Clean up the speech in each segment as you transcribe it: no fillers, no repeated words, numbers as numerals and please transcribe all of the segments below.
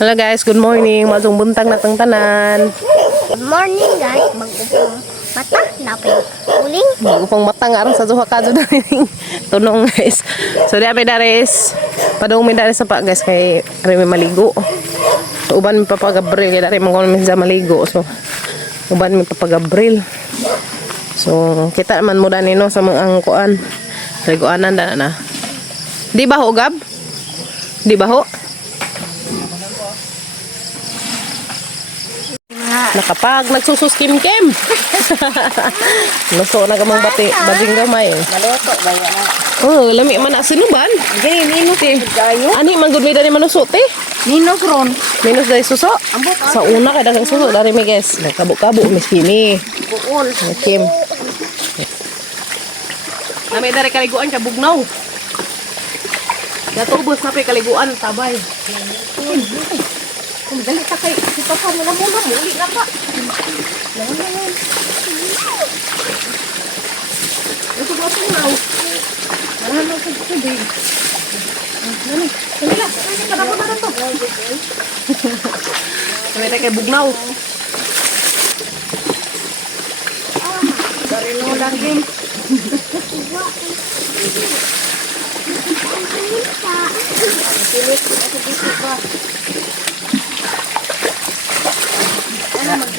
Hello guys, good morning. Matong buntag na tang tanan. Good morning guys, mag-upong mata na pa uling. Upang matang aron sa duha ka daring tunong guys. So di may dares. Padung may dares sa pa guys kay ari may maligo. So uban mi papagabril kay dari mangkon mi sa maligo. So uban mi papagabril. So kita man muda nino sa mga ang kuan. Regoanan na. Di ba ho gab? Di ba ho? Nakapag nagsusus kim-kim. Luso na gamang bati, bading gamay. Maluto ba yan? Oh, lami man na sinuban. Gani, minus kayo. Ani man gud mi dali manusot eh. Minus ron. Minus dali suso. Sa una kay daghang suso dari mi guys. Nagkabo-kabo mis kimi. Buol. Kim. Nami dari kaliguan ka bugnaw. Datubos na pay kaliguan tabay. Dali ka kay si papa mo na muna, muli na pa. Ito ba ito na? Marahan lang sa tubig. Dali. Dali lang. Kadamo na to. Kami tayo kay bugnaw. Darino lang din.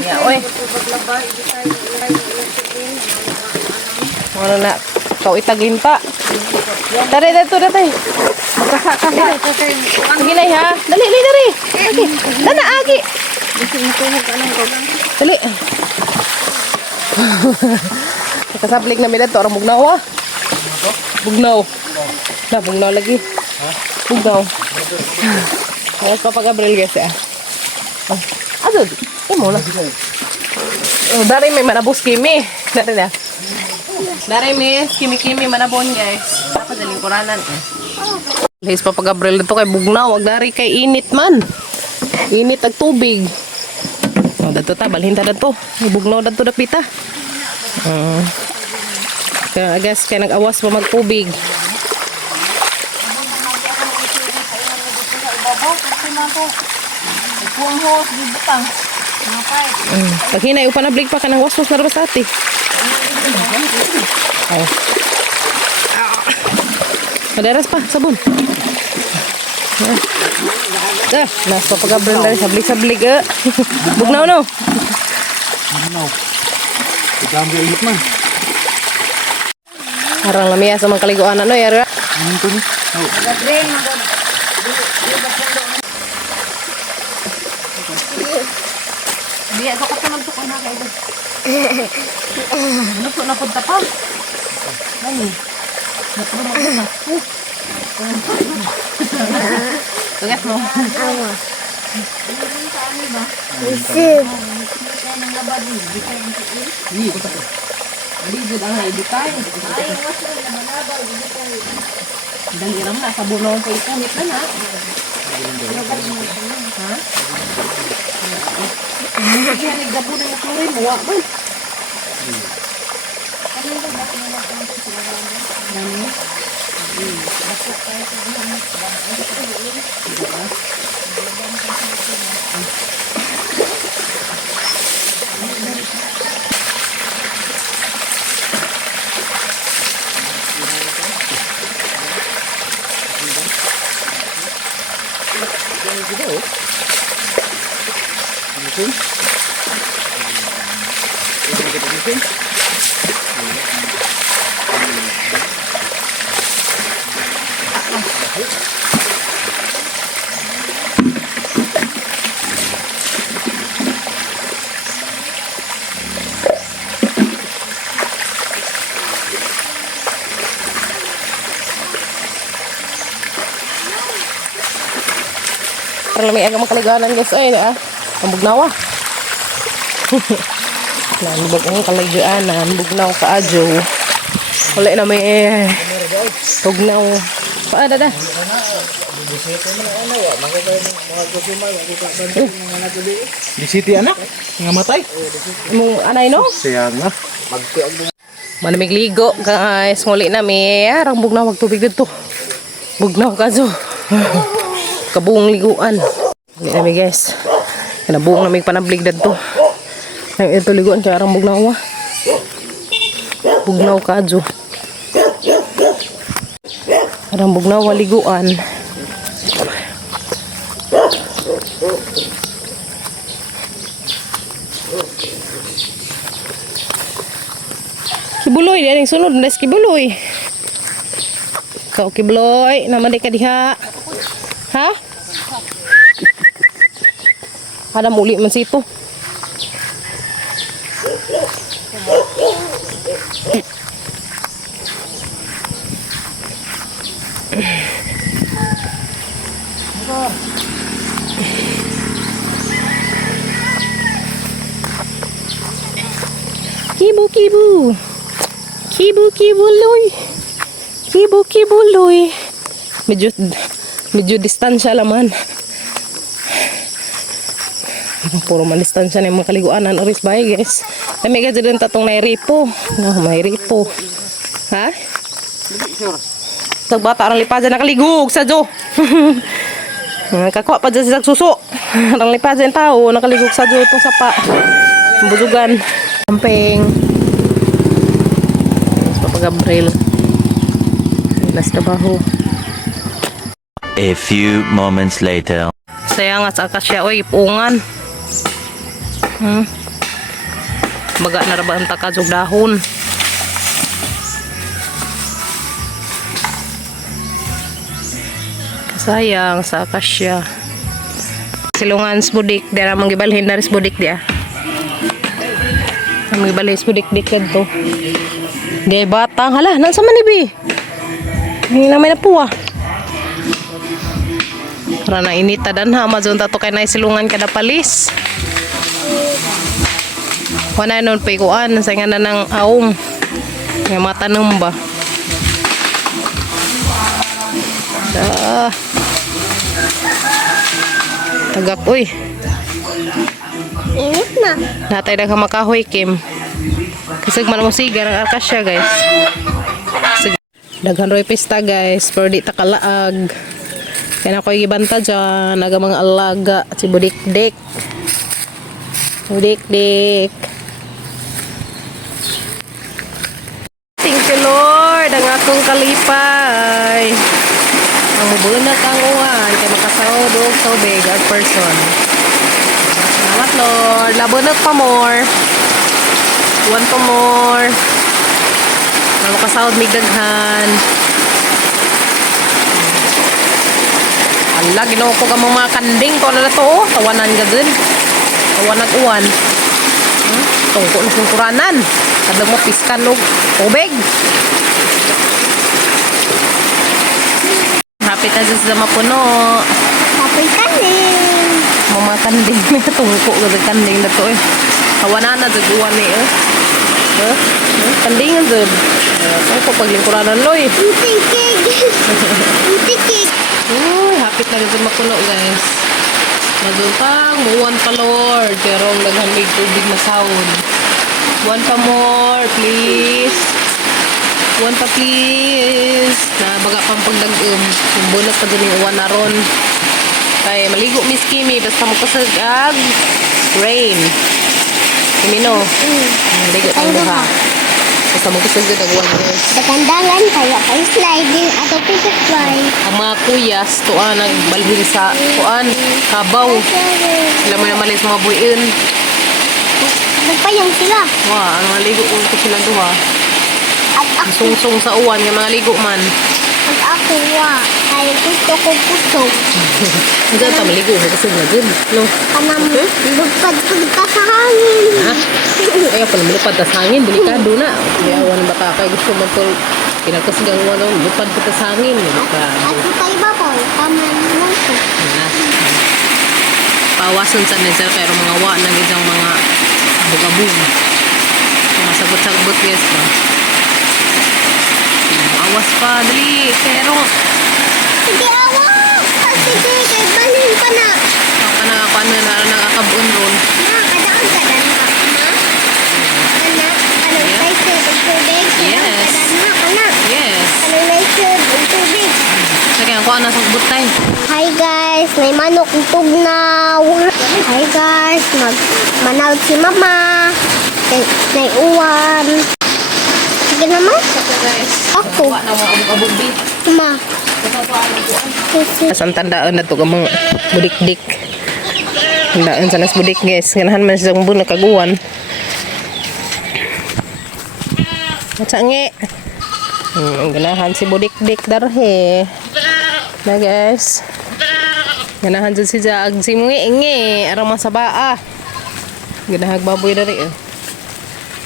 Ya, oy. Ano na? Kau itagin pa. Tari, dito, dati. Magkasa-kasa. Sige na, ha? Dali, dali. Agi. Dana, agi. Dali. Kasablik na may dito. Orang bugnaw, ha? Bugnaw. Na, bugnaw lagi. Bugnaw. Ngayon pa pag-Gabriel, guys, ha? Ado, mo na. Oh, dari may manabos kimi. Dari na. Dari may kimi-kimi manabon guys. Tapos daling kuranan eh. Guys, papag-Gabriel dito kay bugnaw. Wag dari kay init man. Init ag tubig. Oh, dato ta balhin ta dato. Bugnaw dato dapita. Kaya guys, kay nag-awas pa magtubig. Pag hinay upan na blik pa ka ng waswas na rabas ati. Ay. Madaras pa, sabon. Nasa pag-Gabriel na sablig-sablig. Bugnaw no? Bugnaw. Gambil init man. Harang lamia sa mga kaliguan ano yara. Ano to ni? Gabriel, Biya ko katanong to na kayo. Luto na punta pa. Nani? Natuloy na. Tugas mo. awa. Isip. Hindi ko tapos. Hindi jud ang editay. Dali ram na sa bunaw ko ipunit na na. Ha? Kaya nagdabo na yung klorin, mawa ba? Para may aga makaliganan guys ay na. Ang bugnaw ah. Nanbog ang kaligaanan, bugnaw ka adyo. Wala na may tugnaw. Paada da. Di city anak ngamatay. Mong anay no? Sayang na. Manamig ligo guys. Nguli na may arang bugnaw magtubig dito. Bugnaw ka zo. Kabuong liguan. Hindi namin guys. Kinabuong namin panablig to. Ang ito liguan kaya arang bugnaw. Bugnaw kadyo. Arang bugnaw liguan. Kibuloy, yan yung sunod. Nes kibuloy. Ikaw kibuloy. Naman di ka diha. Ha? Ada muli man sito. Kibu. Kibuloy. Kibuloy. Medyo distansya laman. Puro man distansya na yung mga kaliguanan. Oris bahay guys. May gadyo din tatong nairipo. May ripo. Ha? Tagbata ang lipajan nakaligug sa Jo. Kakuha pa dyan sa suso. Ang lipajan tao nakaligug sa Jo itong sapa. Buzugan. Camping. Papa Gabriel. Last trabaho. A few moments later. Sayang at sa akasya. Uy, ipungan. Baga na rabang takazog dahon. Sayang sa akasya. Silungan sbudik. Dara manggibalhin dari sbudik dia. Manggibalhin sbudik dikad to. Di batang. Hala, nasa manibi. Hindi naman na po ah. Rana inita dan ha. Mazon tato kay na silungan kada palis. Wala nun pa ikuan. Sa nga na ng aong. Nga matanong ba. Tagak uy. Init na. Natay na ka makahoy Kim. Kasi man mo siga ng arkasya guys. Daghan roy pista guys. Pero di takalaag. Kaya na ko ibanta dyan. Naga mga alaga. Si Budikdik. Budikdik. Thank you Lord. Ang akong kalipay. Ang mubunat ang uwan. Kaya makasahod o tubig ang person. Salamat Lord. Labunot pa more. One pa more. Makasahod may daghan. Ala, ginawa ko ka mga kanding. Ito na to oh. Tawanan ka dun. Tawanan uwan. Tungko na sungkuranan. Kadang mo piskan o tubig. Hapit na dyan sa mapuno. Happy kanin. Mga kanding. May tungko ka dyan kanding na to eh. Tawanan na dyan uwan eh. Kanding na dyan. Tungko paglingkuranan loy. Utikig. Utikig. Uy, hapit na dyan mapuno guys. Naduntang, buwan pa Lord. Pero ang naghamig tubig na sound. One pa more, please. One pa please. Baga pang pagdagum. Yung bunot pa dun yung uwan na ron. Kaya maligo Miss Kimi. Basta magpasagag. Rain. Kimino. Maligo pang duha. Basta magpasagag ang uwan guys. Katandangan kaya kay sliding ato pisit fly. Ang mga kuyas, tuan nagbalhin sa tuan, kabaw. Sila mo naman sa mga buyin. Nagpayang sila. Wah, ang mga ligo ko sila duha. At ako, Sungsong sa uwan, yung mga ligo man. at ako ay gusto ko puso. Hindi ka maligo, kasi na din. No? Kanam, lupad-pad ka sa hangin. Ha? Ayaw pala malupad ka sa hangin, delikado na. Kaya awan ng bata kay gusto mo ito. Pinagkasigang uwan, lupad ka sa hangin. At kay babaw, tama naman ko. Pawasan sa nila pero mga wa nang isang mga bugabog. Mga sagot-sagot yes ba? Awas pa, dali. Pero, Sige, awa! Sige, kay balhin pa na. paano na nakakabun ron? Ma, kadaan ka na, ma. Anak, anong Yeah. naisod ang tubig? Yes. Kadaan ka na. Yes. Anong naisod ang tubig? Sige, ako ang nasa butay. Hi guys, may manok tugnaw. Hi guys, manaw si mama. Nay uwan. Sige naman. Guys, Ako. wa na mga abog-abog di. Ma. Ang tandaan na to ka mga budik-dik. Tandaan sa nas budik guys. Ganahan man siya kung nakaguan. Matsangi. Ganahan si budik-dik darhe. Na guys. Ganahan dyan siya ag si ngi arang masabaa. Ganahag baboy dari eh.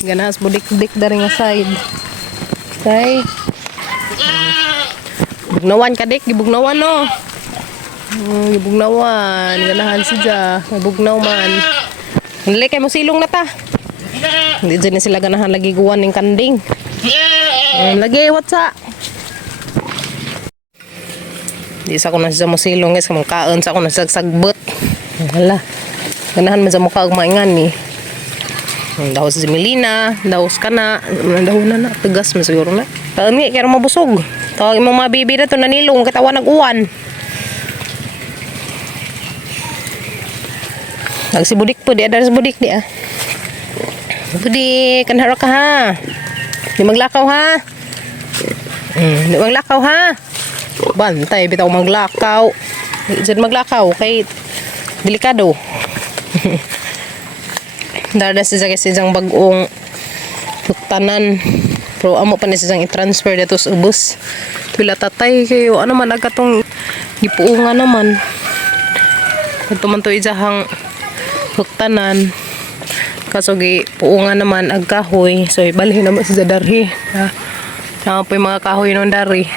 Ganahas budik-dik dari nga side. Okay. Bugnawan ka dik, gibugnawan no. Gibugnawan, ganahan siya. Bugnaw man. Nalay kay mo silong na ta. Hindi dyan na sila ganahan lagi guwan ng kanding. Lagi, what's up? Di sa ako na siya mo silong guys, kamang kaon sa ako na sagsagbot. Hala. Ganahan man sa mukha ag maingan ni. Daw si Melina, daw ka na, daw na tegas man siguro na. Taon nga, kaya mabusog. Tawag mo mga bibi na to nanilong, katawa nag-uwan. Si budik po, di ada si budik di ah. Budik, kanhara ka ha. Di maglakaw ha. Di maglakaw ha. Bantay, bitaw maglakaw. Di dyan maglakaw, kay delikado. Dada siya kasi siyang bagong huktanan. Pero amo pa ni siyang i-transfer dito sa ubos. Pila tatay kayo. Ano man agkatong gipuungan naman. Ito man to isahang huktanan. Kaso gipuungan naman agkahoy. So ibalhin naman siya darhi. Tama po yung mga kahoy ng dari.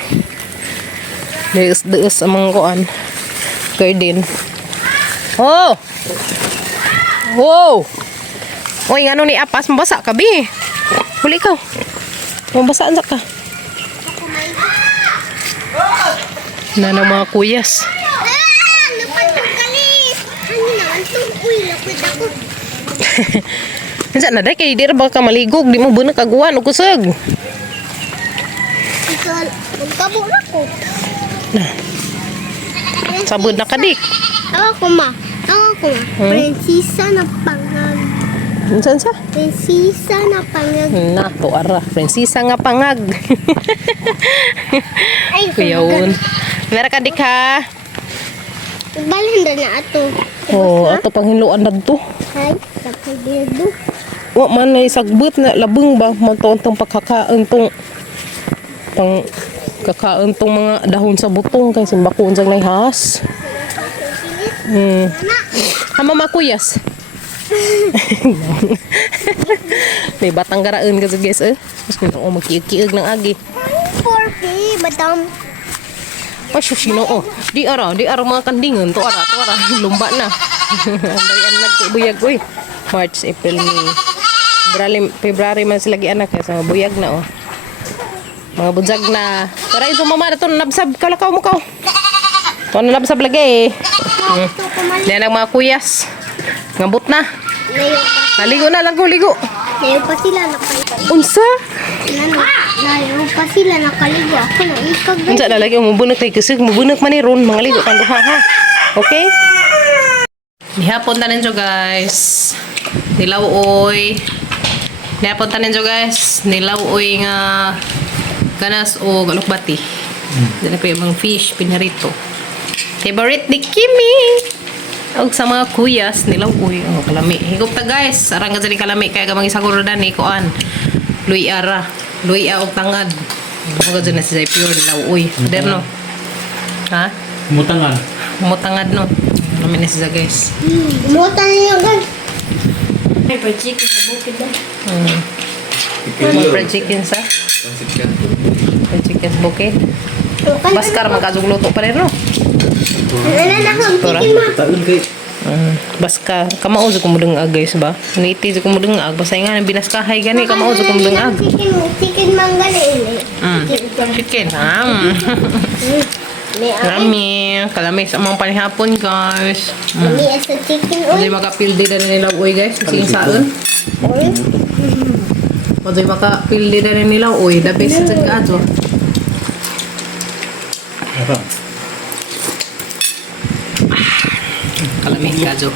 Deus amang kuan. Garden. Oh! Wow! Oy, ngano ni apas mabasa ka bi. Huli ka. Mabasaan sa ka. Na mga kuyas. Nandiyan na dahil kay di ba ka maligog. Di mo bunag kaguan o kusag. Magkabo na ko. Sabod na kadik. Ako ma. Prinsesa na pangag. Saan sa? Prinsesa na pangag. Na, to ara. Prinsesa nga pangag. Ay, Kuyaon. Meron ka dik ha? balhin na ato. Oh, ato pang hinluan na to. Hay, tapos dedo. Wa man ay sagbot na labeng ba magtuon tong pagkakaon tong pang kakaon tong mga dahon sa butong kay simbakon sang nahas. Hama makuyas. May batang garaan ka guys eh. Mas kung magkiig-kiig ng agi. Porky, madam. Oh, sino oh. Di ara mga kandingan to ara lumba na. Dari anak buyag oy. March, April, May. February man sila gi anak sa buyag na oh. Mga budzag na. Tara iso mama to nabsab kalakaw mo ka. To nabsab lagi. Yan ang mga kuyas. Ngabot na. Naligo na, ligo. Layo pa sila nakaligo. Unsa? Layo pa sila nakaligo. Ako na ikag. Unsa na lagi umubunak tay kusig, mubunak man ni ron mga ligo kan duha ha. Okay? Nihapon tanin jo guys. Nilaw oy. Nihapon tanin jo guys. Nilaw oy nga ganas o galukbati. Dala pa yung fish pinarito. Favorite ni Kimi. Og sa mga kuyas nilaw uy oh kalami. Higop ta guys. Arang ka dali kalami kaya gamang isaguro dan ni kuan. Luy ara. Luy og tangad. Mga dyan na si pure nilaw uy. Derno. Ha? Mutangan. Mutangad no. Kalami na siya guys. Mutan niyo gan. Ay, pa-chicken sa bukid na. Fried chicken sa? Fried chicken sa bukid. Baskar magkasugluto pa rin no. Ano na akong Tora. chicken ma? Taon kay. Baska, kamao sa kumudeng ag guys ba? Niti sa kumudeng ag. Basta nga binaskahay gani kamao sa kumudeng ag. Chicken mangga na ini. Chicken. May Rami. Kalami sa mga panihapon guys. May sa chicken Maday makapildi na nila uy guys. Sige saan. oil. Maday makapildi na nila uy. The best sa gato. Kalami, kajo.